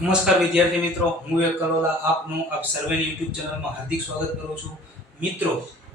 નમસ્કાર વિદ્યાર્થી મિત્રો, હું એક કલોલા, આપનું, આપ સર્વેની યુટ્યુબ ચેનલમાં હાર્દિક સ્વાગત કરું છું. મિત્રો,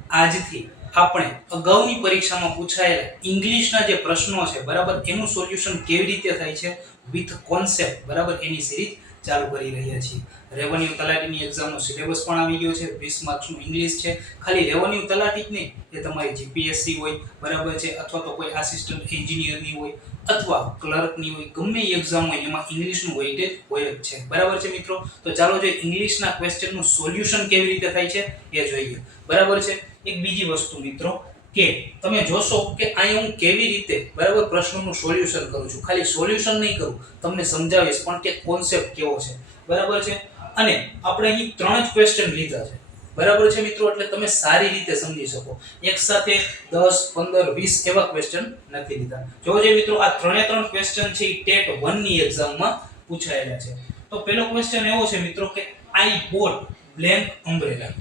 આજથી આપણે અગાઉની પરીક્ષામાં પૂછાયેલા ઇંગ્લિશના જે પ્રશ્નો છે, બરાબર, એનું સોલ્યુશન કેવી રીતે થાય છે? વિથ કોન્સેપ્ટ, બરાબર, એની સિરીઝ ચાલુ કરી રહ્યા છીએ. રેવન્યુ તલાટીની એક્ઝામનો સિલેબસ પણ આવી ગયો છે. વીસ માર્ક્સનું ઇંગ્લિશ છે. ખાલી રેવન્યુ તલાટી જ નહીં, એ તમારી જીપીએસસી હોય, બરાબર છે, અથવા તો કોઈ આસિસ્ટન્ટ એન્જિનિયરની હોય, અથવા ક્લર્કની હોય, ગમે એક્ઝામ હોય, એમાં ઇંગ્લિશનું વેઇટેજ હોય જ છે. બરાબર છે મિત્રો? તો ચાલો જોઈએ ઇંગ્લિશના ક્વેશ્ચનનું સોલ્યુશન કેવી રીતે થાય છે, એ જોઈએ. બરાબર છે? એક બીજી વસ્તુ મિત્રો કે તમે જોશો કે અહીંયા હું કેવી રીતે બરાબર પ્રશ્નોનું સોલ્યુશન કરું છું. ખાલી સોલ્યુશન નહીં કરું, તમને સમજાવીશ પણ કે કોન્સેપ્ટ કેવો છે. બરાબર છે? અને આપણે અહીં ત્રણ જ ક્વેશ્ચન લીધા છે. બરાબર છે મિત્રો? એટલે તમે સારી રીતે સમજી શકો. એક સાથે દસ, પંદર, વીસ એવા ક્વેશ્ચન નથી લીધા. જો જે મિત્રો આ ત્રણે ત્રણ ક્વેશ્ચન છે એ ટેટ વનની એક્ઝામમાં પૂછાયેલા છે. તો પહેલો ક્વેશ્ચન એવો છે મિત્રો કે આઈ બોટ બ્લેન્ક અમ્બ્રેલા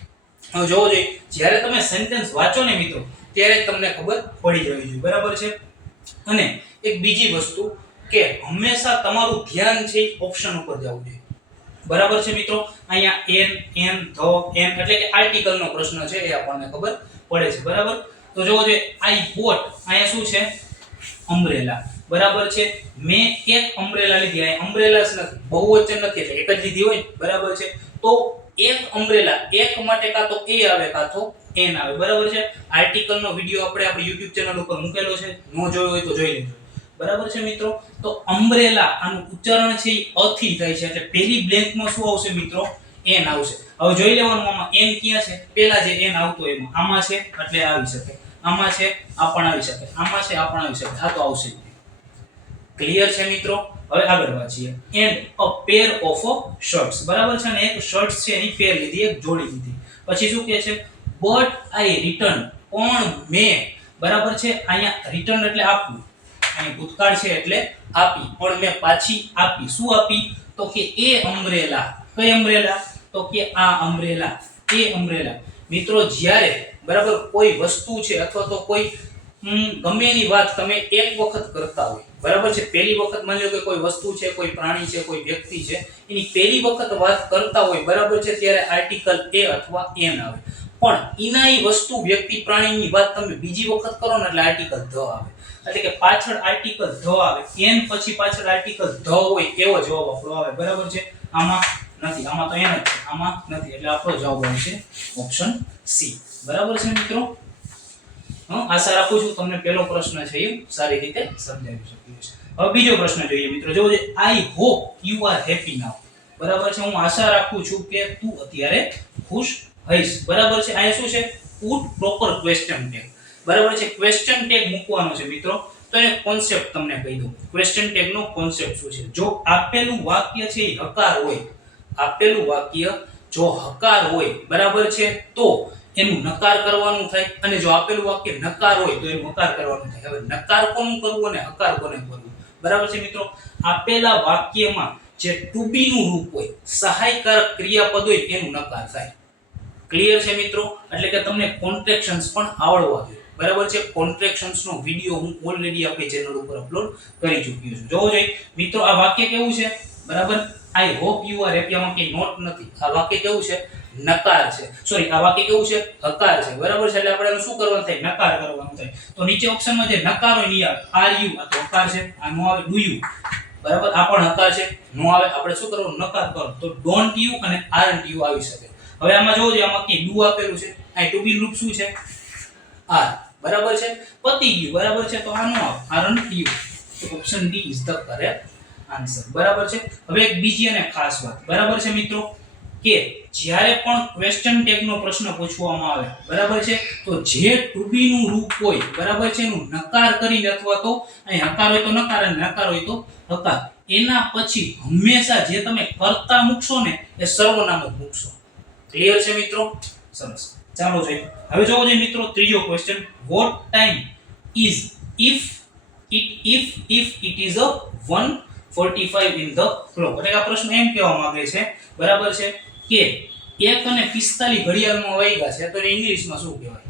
જોવો જોઈએ જ્યારે તમે સેન્ટેન્સ વાંચો ને મિત્રો ત્યારે તમને ખબર પડી જવી જોઈએ. બરાબર છે? અને એક બીજી વસ્તુ કે હંમેશા તમારું ધ્યાન છે ઓપ્શન ઉપર જવું જોઈએ. બરાબર છે મિત્રો? અહીંયા એન એમ ધ એમ એટલે કે આર્ટિકલનો પ્રશ્ન છે એ આપણને ખબર પડે છે. બરાબર? તો જોવો જોઈએ આઈ બોટ અહીંયા શું છે? અમ્બ્રેલા બરાબર છે? મેં એક અમ્બ્રેલા લીધી. અહીંયા અમ્બ્રેલાસ નથી, બહુવચન નથી એટલે એક જ લીધી હોય બરાબર છે? તો એક અમ્બ્રેલા એક માટે કાં તો એ આવે, કાં તો એન આવે, બરાબર છે? આર્ટિકલનો વીડિયો આપણે આપણી YouTube ચેનલ ઉપર મૂકેલો છે. ન જોયો હોય તો જોઈ લેજો. બરાબર છે મિત્રો? તો અમ્બ્રેલા આનું ઉચ્ચારણ છે અથી થાય છે. એટલે પેલી બ્લેન્કમાં શું આવશે મિત્રો? એન આવશે. હવે જોઈ લેવાનું આમાં એન ક્યાં છે? પેલા જે એન આવતો એમાં આમાં છે એટલે આવી શકે. આમાં છે, આ પણ આવી શકે. આમાં છે, આ પણ આવી શકે. આ તો આવશે. ક્લિયર છે મિત્રો? હવે આગળ વાંચીએ. And a pair of shirts બરાબર છે? ને એક શર્ટ્સ છે, એની પેર લીધી, એક જોડી લીધી. પછી શું કહે છે? બટ આઈ રિટર્ન પણ મેં? બરાબર છે? અહીંયા રિટર્ન એટલે આપવું. અહીં ભૂતકાળ છે એટલે આપી. પણ મેં પાછી આપી. શું આપી? તો કે એ અમ્બ્રેલા કઈ અમ્બ્રેલા તો કે આ અમ્બ્રેલા એ અમ્બ્રેલા મિત્રો, જ્યારે બરાબર કોઈ વસ્તુ છે અથવા તો કોઈ ગમે એની વાત તમે એક વખત કરતા હોય, બરાબર છે? પહેલી વખત માની લો કે કોઈ વસ્તુ છે, કોઈ પ્રાણી છે, કોઈ વ્યક્તિ છે, એની પહેલી વખત વાત કરતા હોય, બરાબર છે? ત્યારે આર્ટિકલ એ અથવા એન આવે. પણ એ વસ્તુ વ્યક્તિ પ્રાણીની વાત તમે બીજી વખત કરો ને એટલે આર્ટિકલ ધ આવે. એટલે કે પાછળ આર્ટિકલ ધ આવે. એન પછી પાછળ આર્ટિકલ ધ હોય એવો જવાબ આપણો આવે. બરાબર છે? આમાં નથી. આમાં તો એન જ છે. આમાં નથી. એટલે આપણો જવાબ આવશે ઓપ્શન સી બરાબર છે મિત્રો? હું? આશા રાખું છું તમને પહેલો પ્રશ્ન છે એ સારી રીતે સમજાવી શક્યો છે. હવે બીજો પ્રશ્ન જોઈએ મિત્રો. જોવો છે I hope you are happy now બરાબર છે? હું આશા રાખું છું કે તું અત્યારે ખુશ હઈશ. બરાબર છે? અહીંયા શું છે? પુટ પ્રોપર ક્વેશ્ચન ટેગ બરાબર છે? ક્વેશ્ચન ટેગ મૂકવાનો છે મિત્રો. તો એ કોન્સેપ્ટ તમને કહી દઉં. ક્વેશ્ચન ટેગ નો કોન્સેપ્ટ શું છે? જો આપેલું વાક્ય છે એ હકાર હોય, આપેલું વાક્ય જો હકાર હોય, બરાબર છે? તો એનું નકાર કરવાનું થાય અને જો આપેલું વાક્ય નકાર હોય, તો એનું હકાર કરવાનું થાય. હવે નકાર કોનું કરવું અને હકાર કોને કરવું? બરાબર છે મિત્રો? આપેલા વાક્યમાં જે ટુ રૂપ હોય, સહાયકારક ક્રિયાપદ હોય, એનું નકાર થાય. ક્લિયર છે મિત્રો? એટલે કે તમને કોન્ટ્રેક્શન્સ પણ આવડવા જોઈએ. બરાબર છે? કોન્ટ્રેક્શન્સ નો વિડિયો હું ઓલરેડી આપણી ચેનલ ઉપર અપલોડ કરી ચૂક્યો છું. જોવો જોઈએ. મિત્રો, આ વાક્ય કેવું છે? બરાબર? I hope you are happy આમાં કંઈ નોટ નથી. આ વાક્ય કેવું છે? નકાર છે. સોરી આ વાક્ય કેવું છે? હકાર છે. બરાબર છે? એટલે આપણે શું કરવાનું થાય? નકાર કરવાનું થાય. તો નીચે ઓપ્શનમાં જે નકાર હોય નહીં આવે આર યુ આ તો હકાર છે. આ નો આવે ડુ યુ બરાબર? આ પણ હકાર છે. નો આવે. આપણે શું કરવાનું? નકાર કરો તો ડોન્ટ યુ અને આરન્ટ યુ આવી શકે. હવે આમાં જોવો જોઈએ, આમાં કે ડુ આપેલું છે, આ ટુ બી લૂપ શું છે? આર બરાબર છે? પતી ગયું, બરાબર છે? તો આ નો આવે આરન્ટ યુ તો option D is the correct answer બરાબર છે? હવે એક બીજી અને ખાસ વાત, બરાબર છે મિત્રો? કે જ્યારે પણ ક્વેશ્ચન ટેગનો પ્રશ્ન પૂછવામાં આવે, બરાબર છે? તો જે ટુ નું રૂપ હોય, બરાબર છે? એનું નકાર કરીને અથવા તો અહીં હકાર હોય તો નકાર અને નકાર હોય તો હકાર. એના પછી હંમેશા જે તમે કરતા મૂકશો ને, એ સર્વનામક મૂકશો. ક્લિયર છે મિત્રો? સરસ. ચાલો જોઈએ. હવે જોવો જોઈએ મિત્રો ત્રીજો question what time is if it if if it is a 145 in the clock એટલે આ પ્રશ્ન એમ કહેવા માંગે છે, બરાબર છે, કે એક અને પિસ્તાલીસ ઘડિયાળમાં વાગ્યા છે. તો એને ઇંગ્લિશમાં શું કહેવાય?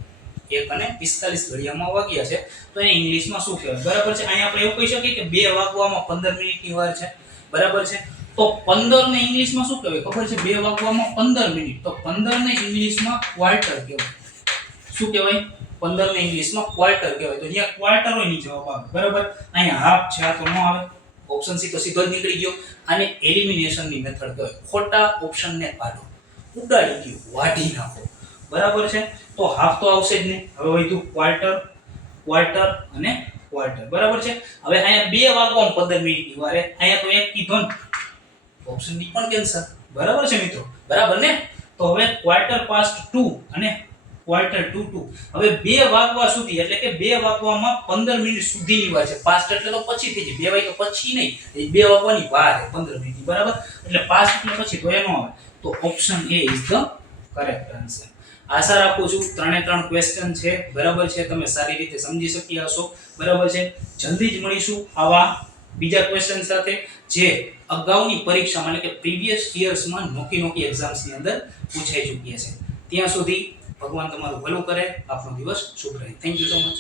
એક અને પિસ્તાલીસ ઘડિયાળમાં વાગ્યા છે. તો એને ઇંગ્લિશમાં શું કહેવાય? બરાબર છે? અહીંયા આપણે એવું કહી શકીએ કે બે વાગવામાં પંદર મિનિટની વાર છે. બરાબર છે? તો તો પંદર ને ઇંગ્લિશમાં શું કહેવાય? ખબર છે? બે વાગવામાં પંદર મિનિટ. તો પંદર ને ઇંગ્લિશમાં ક્વાર્ટર કહેવાય. શું કહેવાય? પંદર ને ઇંગ્લિશમાં ક્વાર્ટર કહેવાય. તો અહીંયા ક્વાર્ટર હોયની જવાબ આવે. બરાબર? અહીંયા હાફ છે, આ તો ન આવે. ઓપ્શન સી તો સીધો જ નીકળી ગયો. આને એલિમિનેશનની મેથડ કહેવાય. ખોટા ઓપ્શનને કાઢો ઉડાડી ગયું. વાઢી નાખો. બરાબર છે? તો હાફ તો આવશે જ નહીં હવે વધ્યું ક્વાર્ટર ક્વાર્ટર અને ક્વાર્ટર. બરાબર છે? હવે અહીંયા બે વાગવામાં પંદર મિનિટની વારે અહીંયા તો એક કીધો ને. ઓપ્શન ડી પણ કેન્સર બરાબર છે મિત્રો? બરાબર ને? તો હવે ક્વાર્ટર પાસ્ટ ટુ અને ક્વાર્ટર ટુ ટુ હવે બે વાગવા સુધી, એટલે કે બે વાગવામાં પંદર મિનિટ સુધીની વાર છે. પાસ્ટ એટલે તો પછી થઈ જાય. બે તો પછી નહીં. બે વાગવાની વાર છે, પંદર મિનિટની બરાબર? એટલે પાસ્ટ એટલે પછી, તો એનો આવે. તો option A is the correct answer આશા રાખું છું, ત્રણે ત્રણ ક્વેશ્ચન છે. બરાબર છે? તમે સારી રીતે સમજી શક્યા હશો. બરાબર છે? જલ્દી જ મળીશું આવા બીજા ક્વેશ્ચન સાથે જે અગાઉની પરીક્ષામાં એટલે કે પ્રીવિયસ યર્સમાં નોકી નોકી એક્ઝામ્સની અંદર પૂછાઈ ચૂક્યા છે. ત્યાં સુધી ભગવાન તમારું ભલું કરે. આપનો દિવસ શુભ રહે. Thank you so much